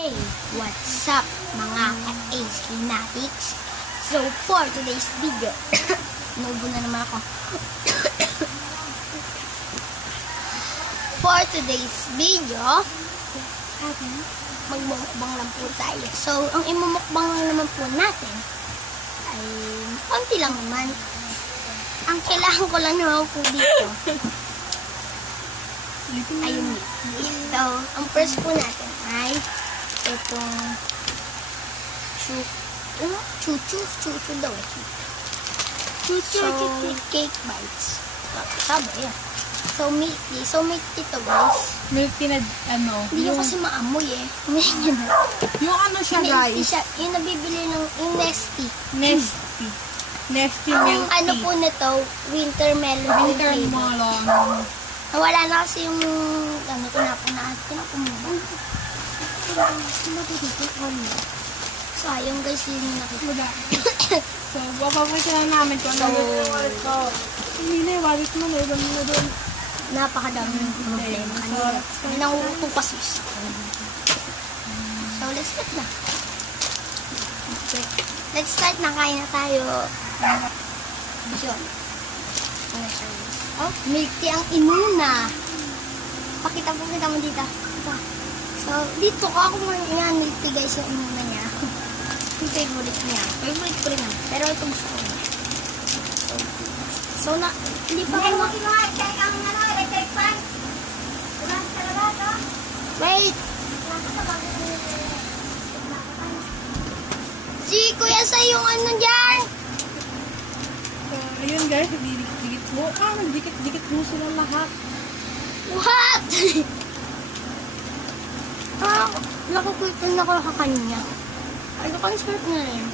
Hey, what's up mga ka-Ace Fanatics? So, for today's video, nubo na naman ako. For today's video, magmumukbang lang po tayo. So, ang imumukbang lang naman po natin ay konti lang naman. Ang kailangan ko lang naman po dito ay yung meat. So, ang first po natin ay itong chuchu daw. Chuchu cake bites. Sabi yan. So, milk ito guys. Milk tea na ano? Hindi yung kasi maamoy eh. Umihin na. Yung ano siya Milk tea guys? siya. Yung nabibili ng Nesty. Nesty. Nesty Ang milk tea. ano po nito, winter melon. Winter flavor. melon. Nawala na kasi yung ano, tinapon mo. Sayang guys, yun yung nakikita. So, papapagay na namin kung ano yung wallet ko. Hindi na yung wallet mo na. Iba mo na doon. Napakadami ng problema kanina. Kami nanguuto pa sis. So, let's start na. Okay. Let's start na. Kain na tayo. Yun. Oh, milk tea ang inuna. Pakita mo dito. Ito. So, dito ko ako mga milk tea guys yung inuna niya. Yung favorite niya. Favorite ko rin yan. Pero ito gusto ko niya. So, hindi pa ako Wait! Si Kuya sa yung ano dyan! So, ayun guys, nagdikit-dikit mo. Nagdikit-dikit mo sila lahat. What? Nakukuitan na ko kanina. Ano kang shirt na rin?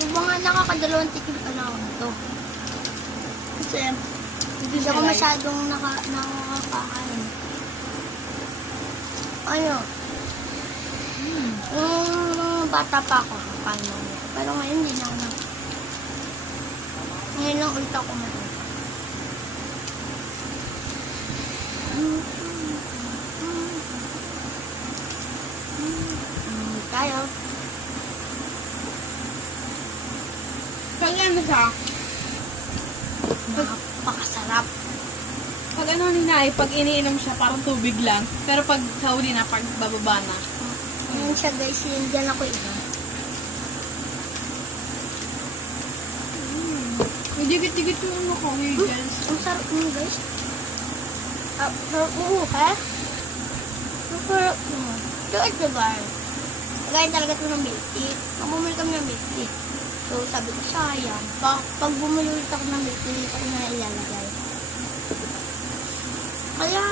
Yung mga nakakadalawang tikim pa na ako nito. Kasi, hindi ako masyadong nakakakain. Ano? Bata pa ako. Paano? Pero ngayon, hindi na ako na. Ngayon lang ulit ako na. Tayo. Pag ano siya? Napakasarap. Pag ano nina pag iniinom siya, parang tubig lang. Pero pag sa huli na, pag bababa na. Ayan siya guys, dyan ako iba. Dikit-dikit yung ano ko, guys. Ang sarap mo guys. Sarap mo, ha? Ang sarap mo. Sarap diba? Kagaya talaga ito ng milk tea. Bumili kami ng milk tea. So sabi ko, sayang. Pag bumili ulit ako ng milk tea, dito ko na ilalagay. Kaya,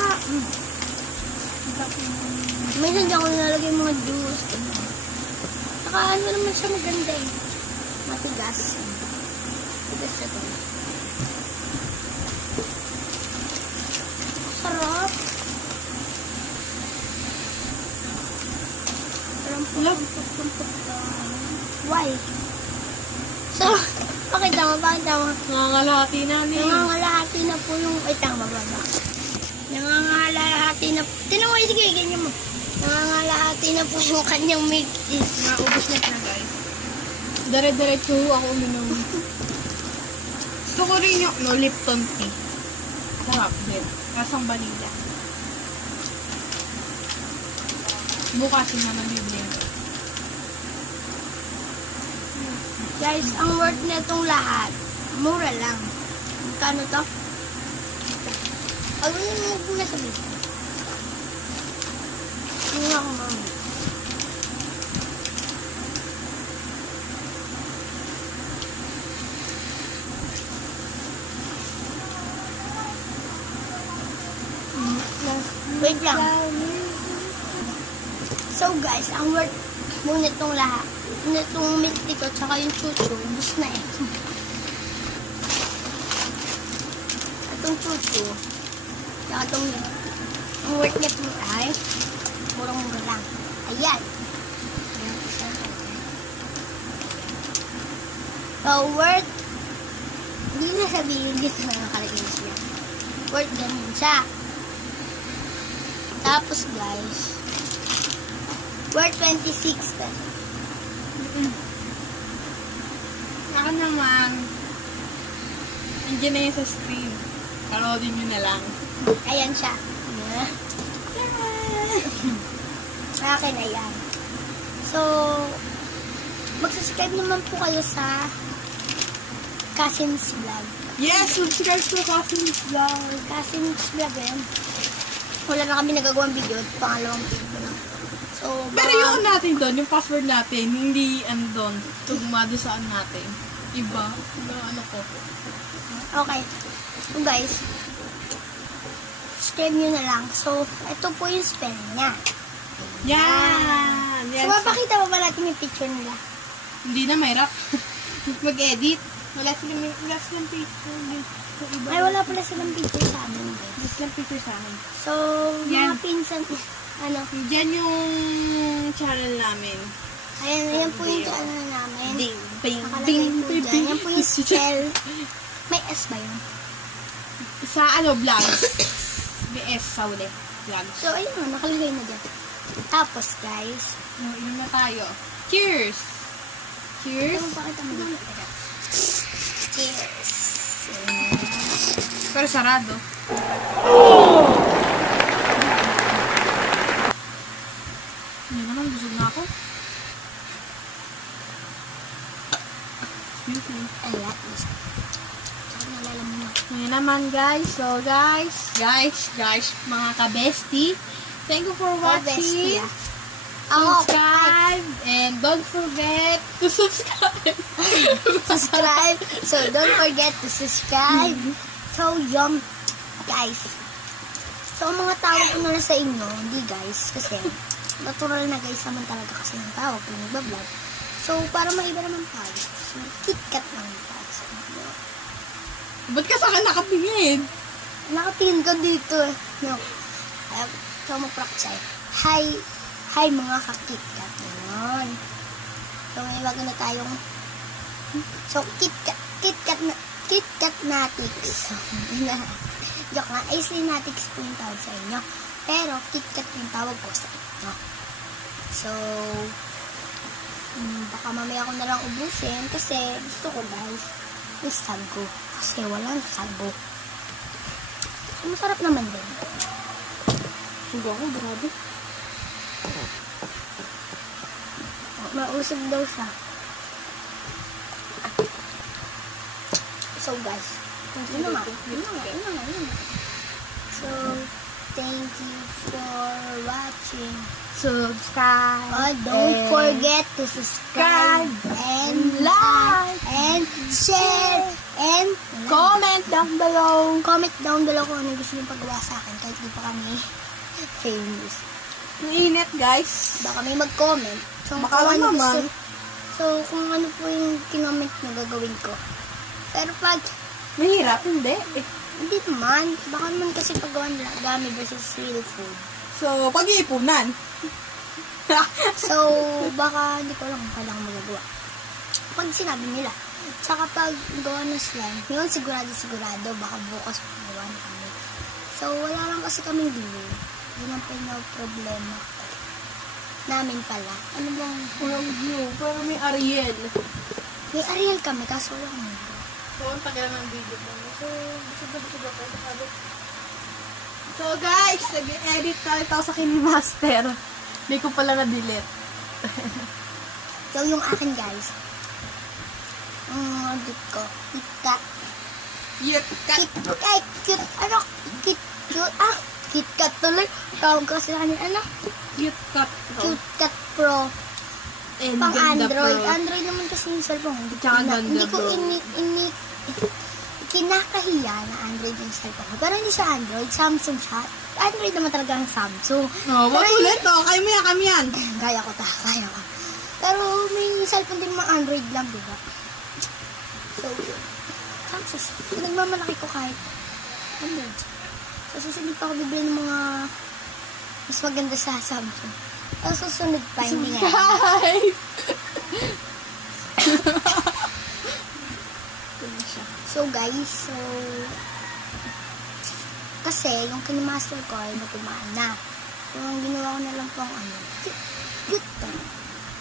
minsan dyan ko nilalagay mga juice. Saka ano naman siya maganda eh. Matigas. Matigas siya to. Sarap. Why? So, pakita mo. Nangangalahati na niya. Nangangalahati na po yung, ay tama ba? Nangangalahati na po. Tinan mo, sige, ganyan mo. Nangangalahati na po yung kanyang milk tea. Naubos na siya, guys. Dire-diretso ako uminom. Gusto ko rin yung Lipton tea. Sarap din. Kasang vanilla. Bukas yung naman bibili. Guys, ang worth na itong lahat, mura lang. Magkano to? Ano yung muna sa list? Ano nga ako, mami? Wait lang. So guys, ang worth muna itong lahat. Itong milk tea ko, tsaka yung chuchu, bus na eh. Itong chuchu, tsaka itong milk tea. Ang worth niya po ay, murang-mura lang. Ayan. So, worth, hindi na sabihin dito na nakalagay siya. Worth ganun siya. Tapos guys, Worth 26 pesos. Ako naman, nandiyan na yun sa screen. Paroodin nyo na lang. Ayan siya. Sa akin, ayan. So, magsubscribe naman po kayo sa Cousin's Vlog. Yes, subscribe to Cousin's Vlog. Cousin's Vlog, yan. Wala na kami nagagawang video. Pangalawang video na. So, Pero yung natin doon, yung password natin, hindi andon. Tugma doon saan natin. Iba. Ano ko. Okay. So, guys, subscribe nyo na lang. So, ito po yung spell niya. Yan! So, mapakita pa ba natin yung picture nila? Hindi na, mahirap. Mag-edit. Wala silang picture. Yung iba. Ay, wala pala silang picture sa amin. Guys. Wala silang picture sa amin. So, Yan. mga pinsan, ano, Diyan yung channel namin. ayan po yung channel namin. Ding, bing, Nakalagay po dyan. Yan po yung spell. May S ba yun? Sa vlogs. BS sa uli. Vlogs. So, ayun, nakalagay na dyan. Tapos, guys, Inom na tayo. Cheers! Cheers! ito, pakita mo dito. Cheers. Pero sarado. Hindi naman, busog na ako. Excuse me. I like this. Tsaka nalala mo na. Ngayon naman guys. So guys, mga ka-bestie. Thank you for Bestie, watching. ah. Ako, Subscribe. And don't forget to subscribe. subscribe. So, don't forget to subscribe. So, guys. So, ang mga tawag ko na lang sa inyo, hindi guys, kasi natural na guys naman talaga kasi ng tawag kung nagbablog. So, para maiba naman tayo. So, KitKat lang tayo sa inyo. Ba't ka sa akin nakatingin? Nakatingin ka dito eh. No. So, mag-practice. Hi mga ka-KitKat. Ganon. So, may bago na tayong so, KitKat Natics. Joke lang. Islay Natics po yung tawag sa inyo. Pero, KitKat yung tawag ko sa inyo. So, baka mamaya ko na lang ubusin kasi gusto ko guys, may sago. Kasi walang sago. So, masarap naman din. Suga ko, grabe. Mausog daw siya. So guys, yun na nga. So, thank you for watching. Subscribe. Oh, don't forget to subscribe and like and share and Comment down below. comment down below kung ano gusto nyo pagawa sa akin kahit di pa kami famous. Ang init, guys. Baka may mag-comment. So, Baka kung lang ano naman. kung ano po yung kinoment na gagawin ko. Pero pag Mahirap, hindi. hindi naman, baka naman kasi paggawa nila gami versus real food. So, pag-iipunan. So, baka hindi ko alam kung kailangan magagawa. Pag sinabi nila. Tsaka pag gawa na slime, yun sigurado, baka bukas magawa na kami. So, wala lang kasi kaming glue. Yun ang problema namin pala. Ano bang, Walang view, pero may Ariel. may Ariel kami, kaso wala kami. So, ang tagal ng video ko. So, busog ako. So, guys, nag-edit tayo sa Kinimaster. Hindi ko pala na-delete. So, yung akin guys, dito ko, KitKat. KitKat tuloy. Tawag ko sa kanya, Cute cut. KitKat Pro. And Pang Ganda Android. Pro. Android naman kasi yung cellphone. Tsaka Ganda Hindi ko Pro. kinakahiya na Android yung cellphone ko. Pero hindi siya Android. Samsung siya. Android naman talaga ang Samsung. Oh, wag Pero ulit. Oh, kaya mo yan, kami yan. kaya ko. Pero may cellphone din mga Android lang, diba? So, yun. Samsung. Nagmamalaki ko kahit Android. So, susunod pa ako bibili ng mga mas maganda sa Samsung. Tapos susunod pa, hindi nga. Hi! So, guys, kasi yung kinimaster ko ay matumaan na. So, ang ginawa ko na lang po ang cute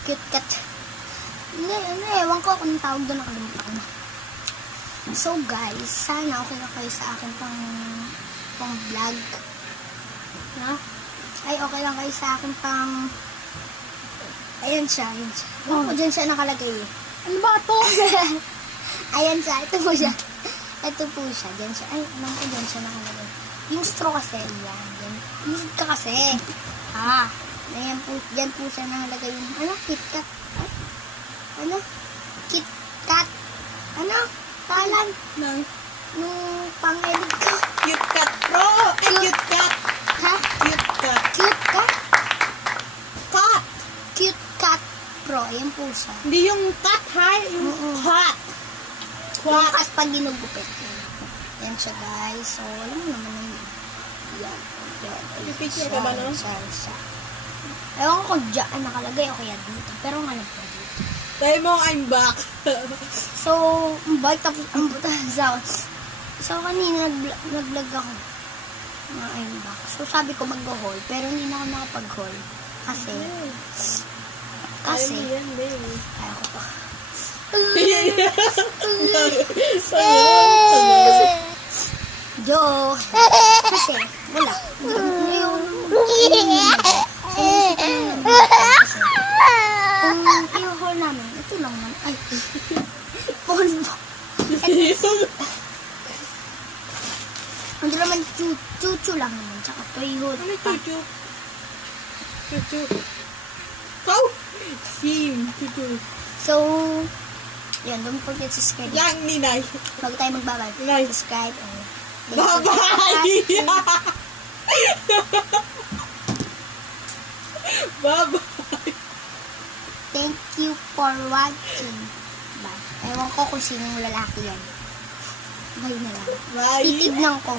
Cute cat. Hindi, ewan ko kung tawag doon, nakalimutan ko na. So guys, sana okay na kayo sa akin pang vlog. No? Ay, okay lang kayo sa akin pang... Ayan siya. Oh. Ako, dyan siya nakalagay eh. Ano ba ito? Ayan siya, ito po siya. Ito po siya, dyan siya. Ay, alam ko dyan siya nakalagay. Yung straw kasi, yan. Isid ka kasi. Ayan po, dyan po siya nakalagay yung, ano, KitKat. Ay, ano? KitKat. Ano? Talan. Nang Nung pang-edit ko. Cute Cat Pro. Ay, Cute Cat. Ha? Cute Cat. Cute cat? Cat. Cute cat pro. Ayan po siya. Hindi yung cat, ha? Yung Mm-mm. cat. Yung kas pag ginugupit. Yan siya guys. So, alam mo naman yun. Yan. Yan. May picture ka ba, no? Siya. Ewan ko dyan nakalagay o kaya dito. Pero nga po dito. Tayo mo, I'm back. So, bike tapos ang buta sa So, kanina nag-vlog ako. I'm back. So, sabi ko mag-haul. Pero hindi na ako nakapag-haul. Kasi, Ayaw mo yan, baby. ayaw ko pa. Joke. Kasi, wala. Kung i-haul namin, ito lang naman. Ay, phone mo. Hindi naman chuchu lang naman. Tsaka toy haul. Ano chuchu? Chuchu. Kau? Sim. Chuchu. So, yun, don't forget to subscribe. Yang ninay. Bago tayo magbabay. Nice. Subscribe. Bye-bye. Bye-bye. Thank you for watching. Bye. Ewan ko kung sinong lalaki yan. Bye na lang. Bye. Titignan ko.